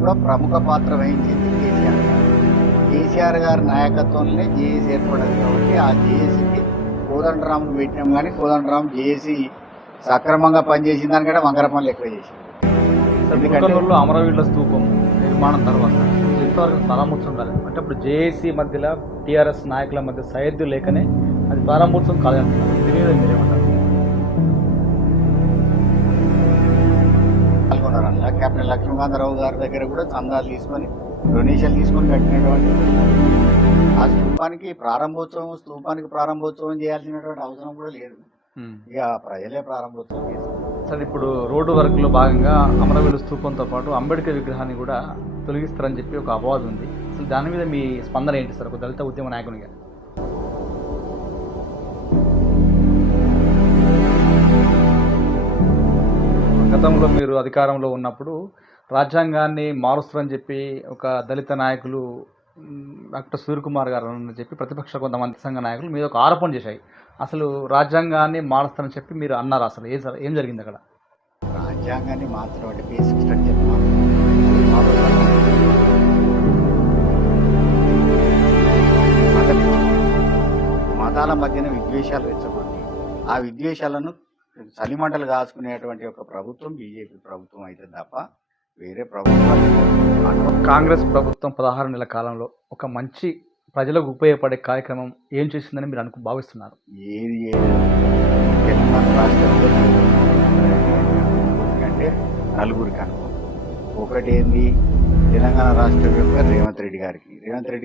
కూడా ప్రముఖ పాత్ర వహించింది కేసీఆర్ గారు. కేసీఆర్ గారి నాయకత్వంలోనే జేఏసీ ఏర్పడింది కాబట్టి ఆ జేఏసీకి కోదండరామును పెట్టినాం, కానీ కోదండరాం జేఏసీ సక్రమంగా పనిచేసిన దానికంటే వంకర పనులు ఎక్కువ చేసింది. ముఖనూరులో అమరవీరుల స్తూపం నిర్మాణం తర్వాత ఇంతవరకు ప్రారంభోత్సవం కాలేదు. అంటే ఇప్పుడు జేఏసీ మధ్యలో టీఆర్ఎస్ నాయకుల మధ్య సయోధ్య లేకనే అది ప్రారంభోత్సవం కాలేదంటున్నారు. దీని మీద మీరేమంటారు? పాల్గొన్నారన్న కెప్టెన్ లక్ష్మీకాంతరావు గారి దగ్గర కూడా చందాలు తీసుకొని డొనేషన్ తీసుకొని కట్టినటువంటి ఆ స్తూపానికి ప్రారంభోత్సవం చేయాల్సినటువంటి అవసరం కూడా లేదు. ఇక ప్రజలే ప్రారంభోత్సవం చేస్తారు. సార్, ఇప్పుడు రోడ్డు వర్క్లో భాగంగా అమరవీరుల స్తూపంతో పాటు అంబేద్కర్ విగ్రహాన్ని కూడా తొలగిస్తారని చెప్పి ఒక అపవాదం ఉంది. అసలు దాని మీద మీ స్పందన ఏంటి సార్, ఒక దళిత ఉద్యమ నాయకునిగా? గతంలో మీరు అధికారంలో ఉన్నప్పుడు రాజ్యాంగాన్ని మారుస్తారని చెప్పి ఒక దళిత నాయకులు డాక్టర్ సూర్యకుమార్ గారు అని చెప్పి ప్రతిపక్ష కొంతమంది సంఘ నాయకులు మీద ఒక ఆరోపణ చేశాయి. అసలు రాజ్యాంగాన్ని మారుస్తారని చెప్పి మీరు అన్నారు. అసలు ఏం జరిగింది అక్కడ? రాజ్యాంగాన్ని మాత్రం అంటే బేసిక్ స్ట్రక్చర్ మతాల మధ్యన విద్వేషాలు రెచ్చగొట్టి ఆ విద్వేషాలను చలిమంటలు కాచుకునేటువంటి ఒక ప్రభుత్వం బీజేపీ ప్రభుత్వం అయితే తప్ప వేరే ప్రభుత్వం. కాంగ్రెస్ ప్రభుత్వం 16 నెలల కాలంలో ఒక మంచి ప్రజలకు ఉపయోగపడే కార్యక్రమం ఏం చేసిందని మీరు భావిస్తున్నారు? ఏది తెలంగాణ రాష్ట్రంలో అంటే నలుగురికి అనుకో. ఒకటి ఏంది, తెలంగాణ రాష్ట్రం యొక్క రేవంత్ రెడ్డి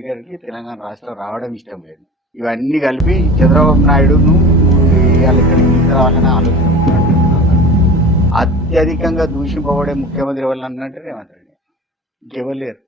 గారికి తెలంగాణ రాష్ట్రం రావడం ఇష్టం లేదు. ఇవన్నీ కలిపి చంద్రబాబు నాయుడును ఇవాళ ఇక్కడికి తీసుకురావాలని ఆలోచిస్తున్నారు. అత్యధికంగా దూషింపబడే ముఖ్యమంత్రి ఎవరు అన్నట్టు రేవంత్ రెడ్డి, ఇంకెవరు లేరు.